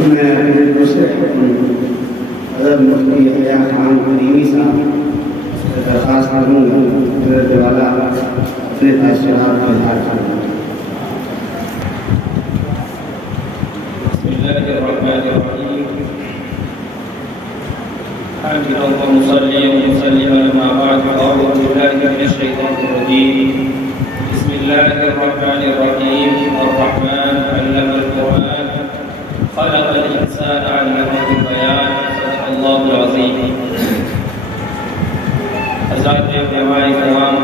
میں اپنے دوسرے حضرت مفتی یحییٰ خان قدیمی صاحب سے درخواست کروں گا حضرت والا اپنے تاثرات کا اظہار کریں۔ بسم اللہ الرحمن الرحیم حامدا ومصلیا ومسلما اما بعد فاعوذ باللہ من الشیطان الرجیم بسم اللہ الرحمن الرحیم الرحمن علم القرآن خلق الانسان علمه البیان صدق اللہ العظیم۔ حضرات علماء کرام،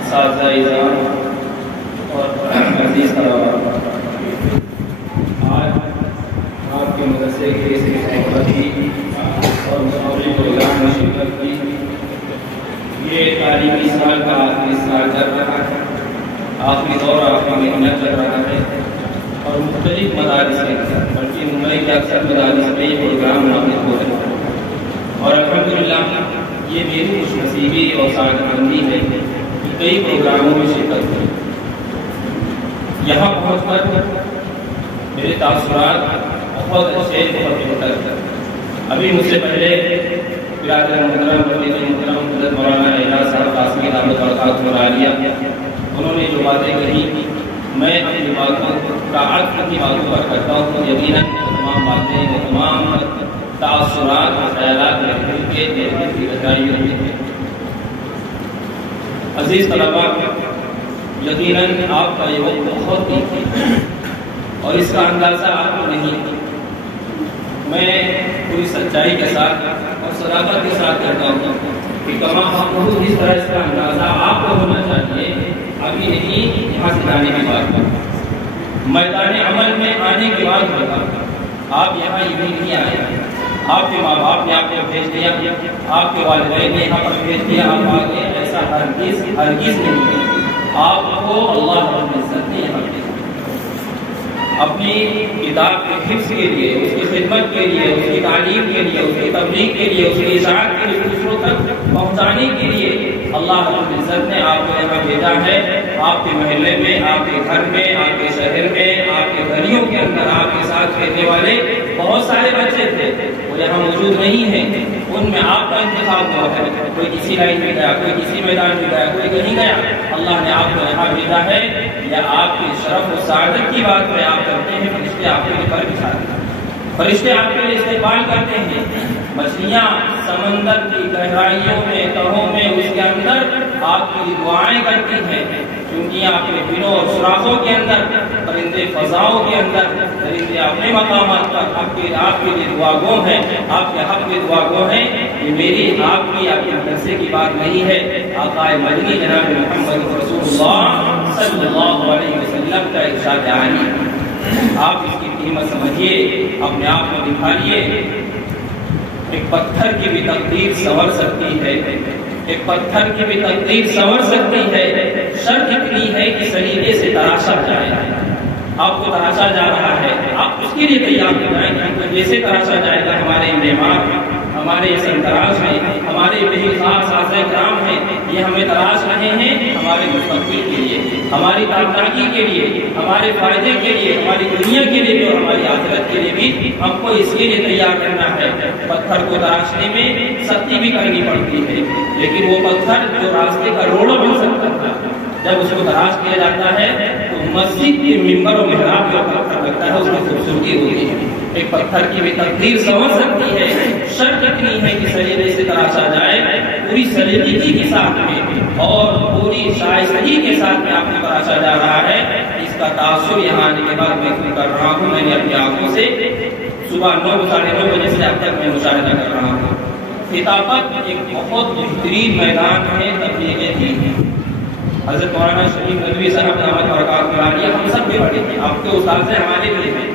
اساتذہ اعزاز اور عزیز طلباء، آج آپ کے مدرسے کے اس صحبت کی اور مستقبلی پروگرام میں شرکت کی یہ تعلیمی سال کا آخری سال چل رہا ہے، آخری دور آخری مہینہ چل رہا ہے اور مختلف مدارس میں بلکہ ممبئی کے اکثر مدارس میں یہ پروگرام منعقد ہو رہے ہیں اور الحمدللہ یہ میری خوش نصیبی اور سعادتمندی ہے کہ کئی پروگراموں میں شرکت کی۔ یہاں پہنچ کر میرے تاثرات بہت اچھے بہت بہتر۔ ابھی مجھ سے پہلے برادر محترم وزیر محترم حضرت مولانا اعجاز صاحب قاسمی دعوت برکاتہ عالیہ انہوں نے جو باتیں کہی، میں اپنی باتوں کا عرض اپنی باتوں پر کرتا ہوں۔ یقیناً وہ تمام باتیں، وہ تمام تاثرات اور خیالات میں دل کے دل کی گہرائی ہوتی ہیں۔ عزیز طلباء، یقیناً آپ کا یہ وقت بہت قیمتی ہے اور اس کا اندازہ آپ کو نہیں۔ میں پوری سچائی کے ساتھ اور صداقت کے ساتھ کہتا ہوں کہ کما حقہ جس طرح اس کا اندازہ آپ کو ہونا چاہیے، ابھی نہیں یہاں سے جانے کے بعد، میدان عمل میں آنے کے بعد ہوگا۔ آپ یہاں یوں نہیں آئے، آپ کے ماں باپ نے آپ کو بھیج دیا، آپ کے والدین نے یہاں پر بھیج دیا، آپ آگے، ایسا ہرگز نہیں ہے۔ آپ کو اللہ رب العزت نے یہاں بھیجا اپنی کتاب کے حفظ کے لیے، اس کی خدمت کے لیے، اس کی تعلیم کے لیے، اس کی تبلیغ کے لیے، اس کی اشاعت کے لیے، دوسروں تک پہنچانے کے لیے اللہ رب العزت نے آپ کو یہاں بھیجا ہے۔ آپ کے محلے میں، آپ کے گھر میں، آپ کے شہر میں، آپ کے گلیوں کے اندر آپ کے ساتھ کھیلنے والے بہت سارے بچے تھے، وہ یہاں موجود نہیں ہیں۔ ان میں آپ کا انتخاب ہوا ہے، کوئی کسی لائن میں گیا، کوئی کسی میدان میں گیا، کوئی کہیں گیا۔ اللہ نے آپ کو یہاں بھیجا ہے، یا آپ کی شرف و سعادت کی بات میں آپ کرتے ہیں، فرشتے آپ کے لیے پر بچھاتے ہیں، فرشتے آپ کے لیے استقبال کرتے ہیں۔ مچھلیاں سمندر کی گہرائیوں میں، تہوں میں، اس کے اندر آپ کی دعائیں کرتی ہیں، کیونکہ آپ کے دلوں اور سوراخوں کے اندر، پرندے فضاؤں کے اندر، پرندے اپنے مقامات پر آپ کے لیے دعا گو ہیں، آپ کے حق میں دعا گو ہیں۔ یہ میری آپ کی مدرسے کی بات نہیں ہے، آقا مدنی جناب محمد رسول اللہ صلی اللہ علیہ وسلم کا ارشاد عالی۔ آپ اس کی قیمت سمجھیے، اپنے آپ کو دکھائیے۔ ایک پتھر کی بھی تقدیر سنور سکتی ہے، ایک پتھر کی بھی تقدیر سنور سکتی ہے، شرط اتنی ہے کہ سلیقے سے تراشا جائے۔ آپ کو تراشا جا رہا ہے، آپ اس کے لیے تیار ہو جائیں کہ جیسے تراشا جائے گا ہمارے معمار، ہمارے سرتراش ہیں، ہمارے بے خاص سازہ کرام ہیں، یہ ہمیں تلاش رہے ہیں ہمارے مستقبل کے لیے، ہماری ترقی کے لیے، ہمارے فائدے کے لیے، ہماری دنیا کے لیے بھی اور ہماری آخرت کے لیے بھی ہم کو اس کے لیے تیار کرنا ہے۔ پتھر کو تراشنے میں سختی بھی کرنی پڑتی ہے، لیکن وہ پتھر جو راستے کا روڑا بن سکتا تھا، جب اس کو تراش کیا جاتا ہے تو مسجد کے ممبر و محراب کا پتھر لگتا ہے، اس میں خوبصورتی ہوتی ہے۔ ایک پتھر کی بھی تقدیر سمجھ سکتی ہے، شرط اتنی ہے کہ سلیقے سے تراشا جائے، پوری سلیقے کے ساتھ میں اور پوری شائستگی کے ساتھ میں آپ کو تراشا جا رہا ہے۔ اس کا تاثر یہاں آنے کے بعد میں کر رہا ہوں، میں نے اپنی آنکھوں سے صبح 9 ساڑھے 9 بجے سے اب تک میں مشاہدہ کر رہا ہوں۔ خطابت ایک بہت بہترین میدان ہے تبلیغ دین۔ حضرت مولانا شریف ندوی صاحب دعوت برکاتہ عالیہ ہم سب بھی پڑھے تھے، آپ کے استاد سے ہمارے بھی ہیں،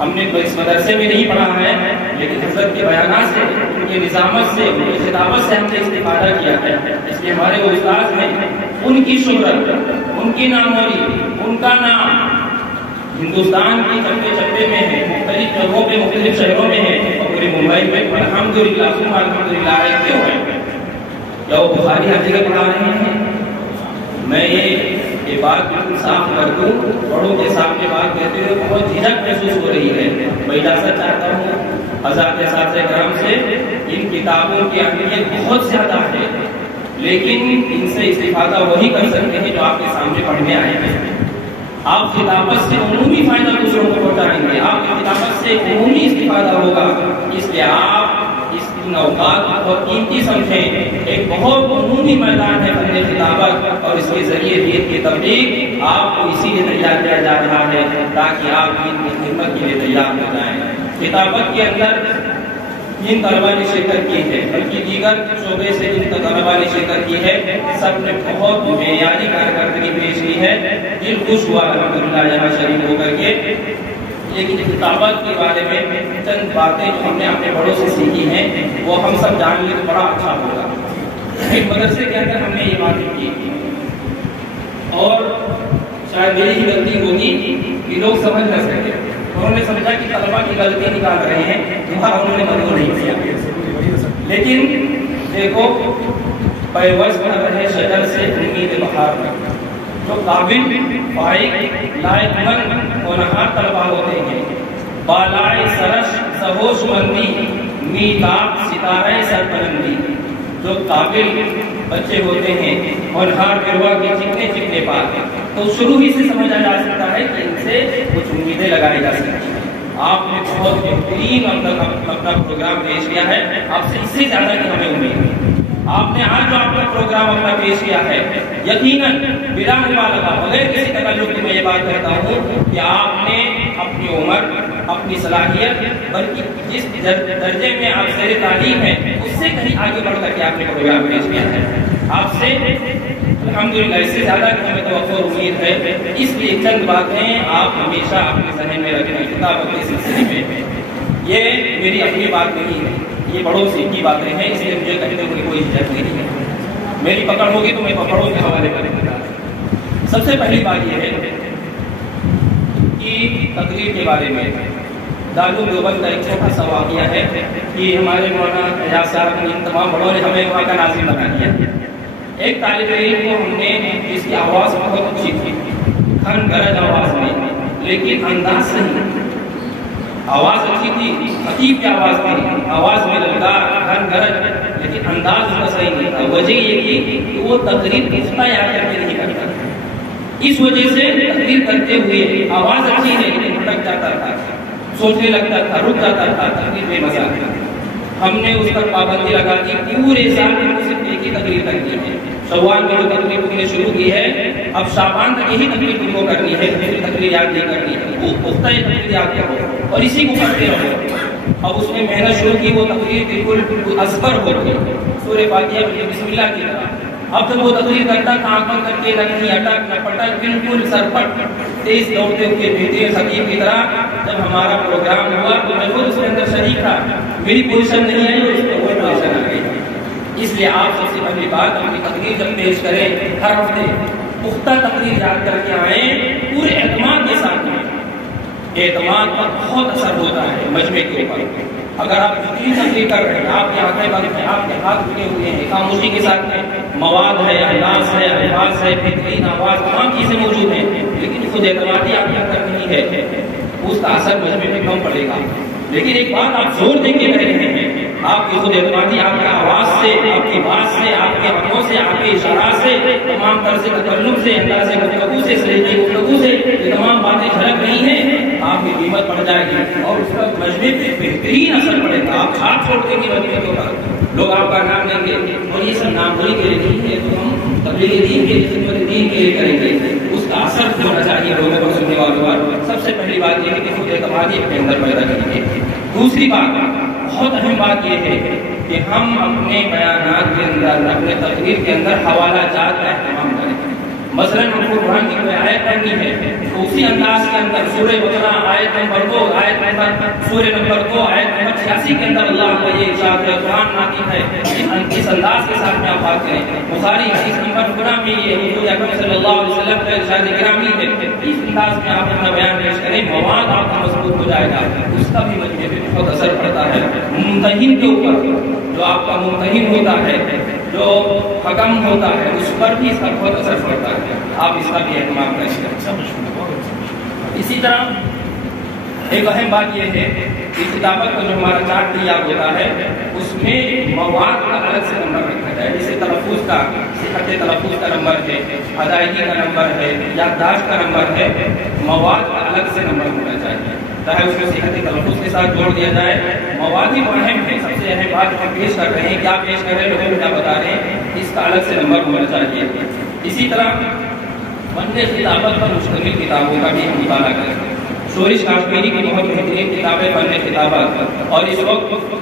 ہم نے اس مدرسے میں نہیں پڑھا ہے، لیکن حضرت کے بیانات سے، ان کے نظامت سے، ان کی خطابت سے ہم نے استفادہ کیا ہے۔ اس لیے ہمارے وہ استاد ہیں، ان کی شہرت، ان کی ناموری، ان کا نام ہندوستان کی چپے چپے میں ہے، مختلف جگہوں پہ، مختلف شہروں میں ہے، اور پورے ممبئی میں الحمدللہ ثم الحمدللہ کیوں ہے؟ کیا وہ بخاری ہر جگہ پڑھا رہے ہیں؟ میں یہ یہ بات بالکل صاف کر دوں، بڑوں کے سامنے بات کہتے ہوئے بہت جھجک محسوس ہو رہی ہے۔ میں اجازت چاہتا ہوں حضرات اساتذہ کرام سے، ان کتابوں کی اہمیت بہت زیادہ ہے، لیکن ان سے استفادہ وہی کر سکتے ہیں جو آپ کے سامنے پڑھنے آئے ہیں۔ آپ کتابت سے عمومی فائدہ دوسروں کو پہنچائیں گے، آپ کی کتابت سے عمومی استفادہ ہوگا، اس لیے آپ اس اوقات بہت قیمتی سمجھیں۔ ایک بہت عمومی میدان ہے فن کتابت، اور اس کے ذریعے دین کی تبلیغ آپ کو اسی لیے تیار کیا جا رہا ہے تاکہ آپ دین کی خدمت کے لیے تیار ہو جائیں۔ کتابت کے اندر جن طلباء نے شرکت کی ہے، بلکہ دیگر شعبے سے جن طلباء نے شرکت کی ہے، سب نے بہت معیاری کارکردگی پیش کی ہے، دل خوش ہوا الحمدللہ یہاں شریک ہو کر کے۔ لیکن کتابت کے بارے میں چند باتیں جو ہم نے اپنے بڑوں سے سیکھی ہیں وہ ہم سب جان لیں تو بڑا اچھا ہوگا۔ ایک مدرسے کے اندر ہم نے یہ باتیں کی، اور شاید میری ہی غلطی ہوگی کہ لوگ سمجھ نہ سکے، انہوں نے سمجھا کہ طلبا کی غلطی نکال رہے ہیں، وہاں انہوں نے قبول نہیں کیا۔ لیکن دیکھو، پیوست نہ رہے شجر سے امید بہار تک، جو قابل، فائق، لائق مند ہونہار طلبا ہوتے ہیں، بالائے سرش سہوش مندی میتاب ستارہ سربلندی، جو قابل بچے ہوتے ہیں، ہونہار گروا کے چکنے چکنے بات، تو شروع ہی سے سمجھا جا سکتا ہے کہ ان سے کچھ امیدیں لگائی جا سکتی ہیں۔ آپ نے بہت بہترین اپنا پروگرام پیش کیا ہے، آپ سے اس سے زیادہ کی ہمیں امید ہے۔ آپ نے آج جو آپ کا پروگرام اپنا پیش کیا ہے، یقیناً بلا مبالغہ بغیر کسی تکلف کی میں یہ بات کہتا ہوں کہ آپ نے اپنی عمر، اپنی صلاحیت، بلکہ جس درجے میں آپ زیر تعلیم ہیں اس سے کہیں آگے بڑھ کر کے آپ نے پروگرام پیش کیا ہے۔ آپ سے الحمدللہ اس سے زیادہ کی ہمیں توقع اور امید ہے، اس لیے چند باتیں آپ ہمیشہ اپنے ذہن میں رکھیں کتابت کے سلسلے میں۔ یہ میری اپنی بات نہیں ہے، یہ بڑوں سے کی باتیں ہیں، اس لیے مجھے کہتے ہوئے کوئی جھجک نہیں ہے۔ میری پکڑ ہوگی تو میں بڑوں کے حوالے کریں گا۔ سب سے پہلی بات یہ ہے کہ تقریر کے بارے میں دارالعلوم دیوبند کا ایک چھوٹا سا واقعہ ہے کہ ہمارے مولانا اعجاز صاحب نے ان تمام بڑوں نے ہمیں وہاں کا ناظم بنا دیا۔ ایک طالب علم کو ہم نے، جس کی آواز بہت اچھی تھی، کھن گرج آواز میں، لیکن انداز صحیح، آواز اچھی تھی، خطیب کی آواز تھی، آواز میں للکار، کھن گرج، لیکن انداز اس کا صحیح نہیں تھا۔ وجہ یہ تھی کہ وہ تقریر پختہ یاد کر کے نہیں کرتا تھا، اس وجہ سے تقریر کرتے ہوئے آواز اچھی ہے لیکن بھٹک جاتا تھا، سوچنے لگتا تھا، رک جاتا تھا، تقریر بے مزہ تھا۔ ہم نے اس پر پابندی لگا دی، پورے سال میں صرف ایک ہی تقریر کرنی ہے۔ شوال میں جو تقریر تم نے شروع کی ہے، اب شعبان تک یہی تقریر تم کو کرنی ہے، دوسری تقریر یاد نہیں کرنی ہے، وہ پختہ تقریر یاد کرو اور اسی کو کرتے رہو۔ اب اس نے محنت شروع کی، وہ تقریر بالکل ازبر ہو گئی، سورہ فاتحہ بسم اللہ کی طرح۔ اب جب وہ تقریر کرتا تھا، آنکھ بند کر کے نہ کہیں اٹک نہ پٹک، بالکل سرپٹ تیز دوڑتے ہوئے بہترین خطیب کی طرح۔ جب ہمارا پروگرام ہوا تو میں خود اس کے اندر شریک تھا، میری پوزیشن نہیں آئی اور اس کو وہ پوزیشن آ گئی۔ اس لیے آپ سب سے پہلی بات اپنی تقریر جب پیش کریں، ہر ہفتے پختہ تقریر یاد کر کے آئیں، پورے اعتماد کے ساتھ میں۔ اعتماد کا بہت اثر ہوتا ہے مجمع کے اوپر۔ اگر آپ بہترین تقریر کر رہے ہیں، آپ کی آنکھیں بند ہیں، آپ کے ہاتھ جھکے ہوئے ہیں، خاموشی کے ساتھ میں مواد ہے، انداز ہے، الفاظ ہے، بہترین آواز، تمام چیزیں موجود ہیں، لیکن خود اعتمادی آپ کے اندر نہیں ہے، اس کا اثر مجمع میں کم پڑے گا۔ لیکن ایک بات آپ زور دے کے کہہ رہے ہیں، آپ کی خود اعتمادی آپ کی آواز سے، آپ کی بات سے، آپ کے ہاتھوں سے، آپ کے اشارات سے، تمام طرز تکلم سے، انداز گفتگو سے، سلیقے گفتگو سے، یہ تمام باتیں جھلک رہی ہیں، آپ کی قیمت بڑھ جائے گی اور اس کا مجمع پہ بہترین اثر پڑے گا۔ آپ ہاتھ چھوڑ دیں گے مجمع کے اوپر، لوگ آپ کا نام لیں گے اور یہ سب نام بولی کے لیے نہیں ہے، تو ہم تبلیغ دین کے خدمت دین کے لیے کریں گے، اس کا اثر ہونا چاہیے لوگوں کو، سننے والوں پر۔ سب سے پہلی بات یہ ہے کہ خود اعتمادی اپنے اندر پیدا کیجیے۔ دوسری بات، بہت اہم بات یہ ہے کہ ہم اپنے بیانات کے اندر، اپنے تقریر کے اندر حوالہ جات کا اہتمام کریں۔ مثلاً ہم کو قرآن کی کوئی آیت پڑھنی ہے تو اسی انداز کے اندر سورہ بقرہ آیت نمبر 2، سورہ نمبر 2 آیت نمبر 86 کے اندر اللہ کا یہ ارشاد ہے، قرآن ناطق ہے، اس انداز کے ساتھ میں آپ بات کریں۔ بخاری حدیث نمبر 15 میں یہ حضور اکرم صلی اللہ علیہ وسلم کا ارشاد گرامی ہے، اس انداز میں آپ اپنا بیان پیش کریں، مواد آپ کا مضبوط ہو جائے گا، اس کا بھی مجمع پہ بہت اثر پڑتا ہے۔ ممتحن کے اوپر، جو آپ کا ممتحن ہوتا ہے، جو حکم ہوتا ہے، اس پر بھی اس کا بہت اثر پڑتا ہے۔ آپ اس کا بھی اہتمام کریں۔ اسی طرح ایک اہم بات یہ ہے کہ کتابت کا جو ہمارا چارٹ تیار ہوتا ہے اس میں مواد کا الگ سے نمبر رکھا جائے، جیسے تلفظ کا، صحت تلفظ کا نمبر ہے، ادائیگی کا نمبر ہے، یادداشت کا نمبر ہے، مواد کا الگ سے نمبر ہونا چاہیے، چاہے اس میں صحت تلفظ کے ساتھ جوڑ دیا جائے۔ مواد ہی اہم ہے، سب سے اہم بات ہم پیش کر رہے ہیں، کیا پیش کر رہے ہیں، لوگوں کو کیا بتا رہے ہیں، اس کا الگ سے نمبر ہونا چاہیے۔ اسی طرح فن خطابت پر مشتمل کتابوں کا بھی ہم مطالعہ کریں۔ شورش کاشمیری کی بہت بہترین کتاب ہے فن خطابت، اور اس وقت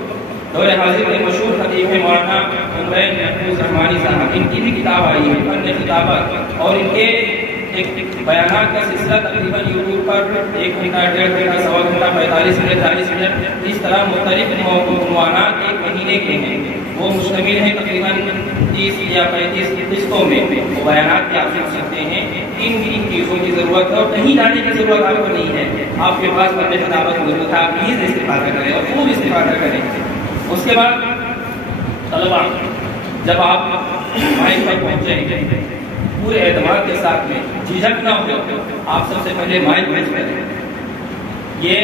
دور حاضر کے مشہور خطیب ہیں مولانا عمرین محفوظ رحمانی صاحب، ان کی بھی کتاب آئی ہے فن خطابت، اور ان کے ایک بیانات کا سلسلہ تقریباً یوٹیوب پر 1 گھنٹہ، 1.5 گھنٹہ، سوا گھنٹہ، 45 منٹ، 40 منٹ، اس طرح مختلف عنوانات ایک مہینے کے ہیں، وہ مشتمل ہیں تقریباً 30 یا 35 قسطوں میں، وہ بیانات بھی آپ سن سکتے ہیں۔ ان چیزوں کی ضرورت ہے اور کہیں جانے کی ضرورت آپ کو نہیں ہے، آپ کے پاس فن خطابت موجود ہے، آپ پلیز استفادہ کریں اور خوب استفادہ کریں۔ اس کے بعد طلبا جب آپ مائک پر پہنچیں گے پورے اعتماد کے ساتھ میں، جھجک نہ ہو، آپ سب سے پہلے مائک یوز کریں۔ یہ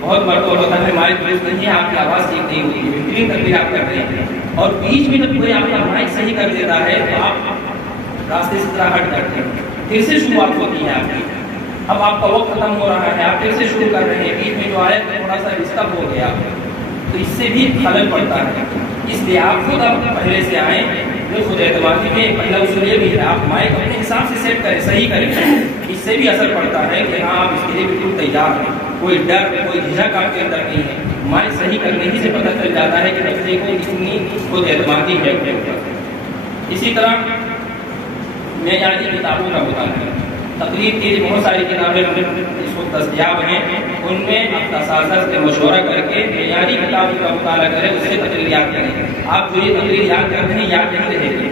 بہت مرتبہ ہوتا ہے مائک یوز نہیں ہے، آپ کی آواز ٹھیک نہیں ہوتی ہے، بہترین تقریر آپ کر رہے ہیں اور بیچ میں جب کوئی آپ کا مائک صحیح کر دیتا ہے تو آپ راستے سے طرح ہٹ کرتے ہیں، پھر سے شروعات ہوتی ہے آپ کی۔ اب آپ کا وقت ختم ہو رہا ہے، آپ پھر سے شروع کر رہے ہیں، بیچ میں جو آیا تھوڑا سا ڈسٹرب ہو گیا تو اس سے بھی خلل پڑتا ہے۔ اس لیے آپ خود اب پہلے سے آئیں، جو خود اعتمادی میں پہلا اصول یہ بھی ہے، آپ مائک اپنے حساب سے سیٹ کریں، صحیح کریں، اس سے بھی اثر پڑتا ہے کہ ہاں آپ اس کے لیے بالکل تیار ہیں، کوئی ڈر، کوئی جھجک آپ کے اندر نہیں ہے۔ مائک صحیح کرنے ہی سے پتہ چل جاتا ہے کہ بچے کو کتنی خود اعتمادی ہے اپنے اوپر۔ اسی طرح معیاری کتابوں کا مطالعہ، تقریر کی بہت ساری کتابیں اس وقت دستیاب ہیں، ان میں آپ اساتذہ سے مشورہ کر کے معیاری کتابوں کا مطالعہ کریں، اس سے تقریر یاد کریں۔ آپ جو یہ تقریر یاد کرتے ہیں یاد نہیں رہے گی،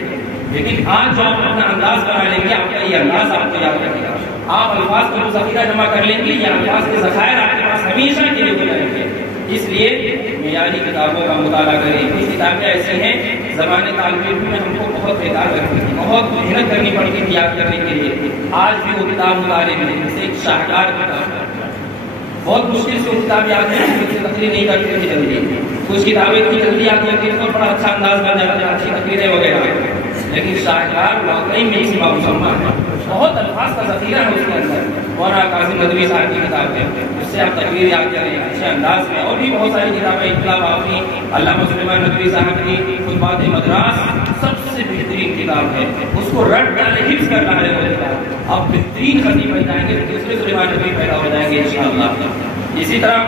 لیکن آج جو آپ اپنا انداز بنا لیں گے، آپ کا یہ انداز آپ کو یاد رکھے گا۔ آپ الفاظ کا جو ذخیرہ جمع کر لیں گے، یہ الفاظ کے ذخائر آپ کے پاس ہمیشہ کے لیے بنے رہیں گے۔ اس لیے معیاری کتابوں کا مطالعہ کریں۔ یہ کتابیں ایسی ہیں زمانے طالب علم میں ہم کو بہت بیدار رکھتی تھی، بہت محنت کرنی پڑتی تھی یاد کرنے کے لیے، آج بھی وہ کتاب مطالعے میں جیسے ایک شاہکار کتاب، بہت مشکل سے وہ کتاب یاد ہے، تقریر نہیں کرتی تھی جلدی، کچھ کتابیں اتنی جلدی یاد ہوتی ہیں تو بڑا اچھا انداز بن جاتا ہے، اچھی تقریریں وغیرہ، لیکن شاہکار واقعی میں اسی مسمہ ہے، بہت الفاظ کا ذخیرہ ہے اس کے اندر۔ مولانا قاسم ندوی صاحب کی کتاب ہے، اس سے آپ تقریر یاد کریں اچھے انداز میں، اور بھی بہت ساری کتابیں، انقلاب آفری، علامہ سلیمان ندوی صاحب کی خطبات مدراس سب سے بہترین کتاب ہے، اس کو رٹ ڈالے حفظ کر رہا ہے وہ کتاب، آپ بہترین خطیب بن جائیں گے، دوسرے سلیمان ندوی پیدا ہو جائیں گے انشاءاللہ۔ اسی طرح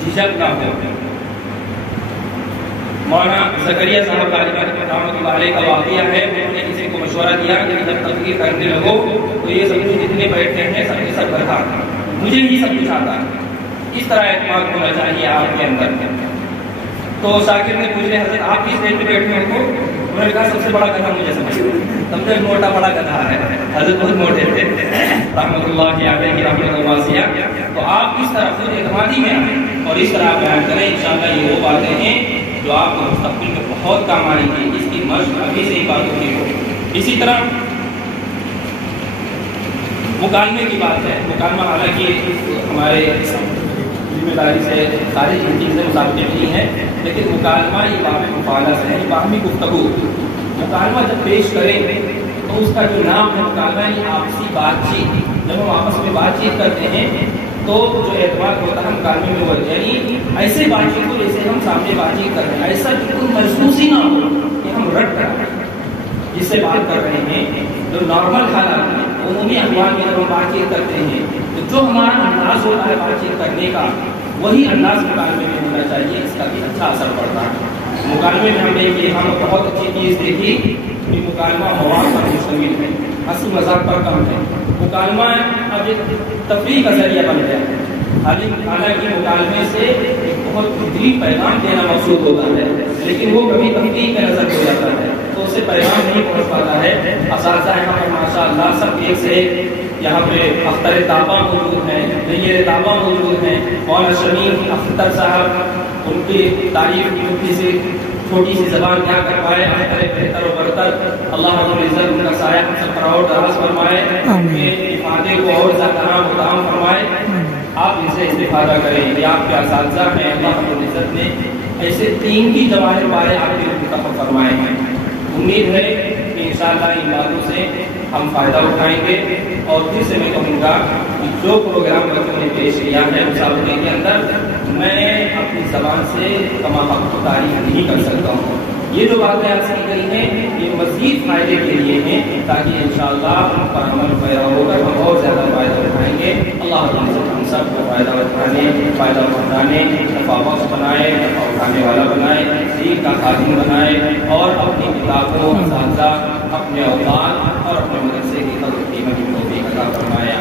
جھجک نہ ہو، مولانا زکریا صاحب رحمۃ اللہ علیہ کا واقعہ ہے، انہوں نے کسی کو مشورہ دیا کہ جب تقریر کرنے لگو تو یہ سب کچھ جتنے بیٹھتے ہیں سب کے سب کرتا، مجھے ہی سب کچھ آتا ہے، اس طرح اعتماد ہونا چاہیے آپ کے اندر۔ تو شاکر نے پوچھے حضرت آپ بھی اسٹیج پہ بیٹھے ہیں، انہوں نے کہا سب سے بڑا گدھا مجھے سب سے موٹا بڑا گدھا ہے، حضرت بہت موٹے تھے رحمۃ اللہ علیہ کی رحمت واسعہ۔ تو آپ اس طرح خود اعتمادی میں آئیں اور اس طرح آپ بیان کریں، انشاءاللہ یہ وہ باتیں ہیں جو آپ کو مستقبل میں بہت کام آئیں گی، اس کی مشق ابھی سے ہی باتوں کی ہو۔ اسی طرح مکالمے کی بات ہے، مکالمہ حالانکہ ہمارے ذمہ داری سے ساری چیزیں مطابق نہیں ہے، لیکن مکالمہ یہ باب مفاعلہ سے ہے، باہمی گفتگو۔ مکالمہ جب پیش کریں تو اس کا جو نام ہے مکالمہ یعنی آپسی بات چیت، جب ہم آپس میں بات چیت کرتے ہیں تو جو اعتماد ہوتا ہے مکالمے میں ہوتا ہے، یعنی ایسے بات چیت کو جیسے ہم سامنے بات چیت کر رہے ہیں، ایسا بالکل محسوس ہی نہ ہو کہ ہم رٹ کر رہے ہیں جس سے بات کر رہے ہیں۔ جو نارمل حالات میں عمومی احوال میں جب ہم بات چیت کرتے ہیں تو جو ہمارا انداز ہوتا ہے بات چیت کرنے کا وہی انداز مکالمے میں ہونا چاہیے، اس کا بھی اچھا اثر پڑتا ہے۔ مکالمے میں ہم نے ہم بہت اچھی چیز دیکھی کہ مکالمہ مواد پر مشتمل ہے، ہنسی مذاق پر کم ہے۔ مکالمہ اب ایک تفریح کا ذریعہ بن گیا ہے، حالانکہ مکالمے سے ایک بہت بہترین پیغام دینا مقصود ہوتا ہے، لیکن وہ کبھی تفریح کا نظر ہو جاتا ہے تو اسے پیغام نہیں پہنچ پاتا ہے۔ اساتذہ یہاں پر ماشاء اللہ سب ایک سے یہاں پہ اختر طابہ موجود ہیں، نیر طابہ موجود ہیں، مولانا شمیم اختر صاحب ان کی تعریف کی سے چھوٹی سی زبان کیا کر پائے، بہتر و برتر اللہ رب العزت ان کا سایہ ہم سب پر اور دراز فرمائے، ان کے افادے کو اور زیادہ مدام فرمائے۔ آپ ان سے استفادہ کریں، یہ آپ کے اساتذہ ہیں، اللہ رب العزت نے ایسے قیمتی جواہر پائے آپ کے منتخب فرمائے ہیں۔ امید ہے کہ انشاءاللہ ان باتوں سے ہم فائدہ اٹھائیں گے، اور پھر سے میں کہوں گا کہ جو پروگرام بچوں نے پیش کیا ہے مسابقے کے اندر، میں اپنی زبان سے تمام حق کو تعریف نہیں کر سکتا ہوں۔ یہ جو باتیں آج کی گئی ہیں یہ مزید فائدے کے لیے ہیں، تاکہ انشاءاللہ ان پر عمل پیرا ہو کر ہم اور زیادہ فائدہ اٹھائیں گے۔ اللہ ہم سب کو فائدہ اٹھانے، فائدہ پہنچانے، نفع بخش بنائے، نفع اٹھانے والا بنائے، دین کا خادم بنائے، اور اپنی کتابوں، اساتذہ، اپنے اوقات اور اپنے مدرسے کی قدر قیمت کو بھی عطا فرمائے۔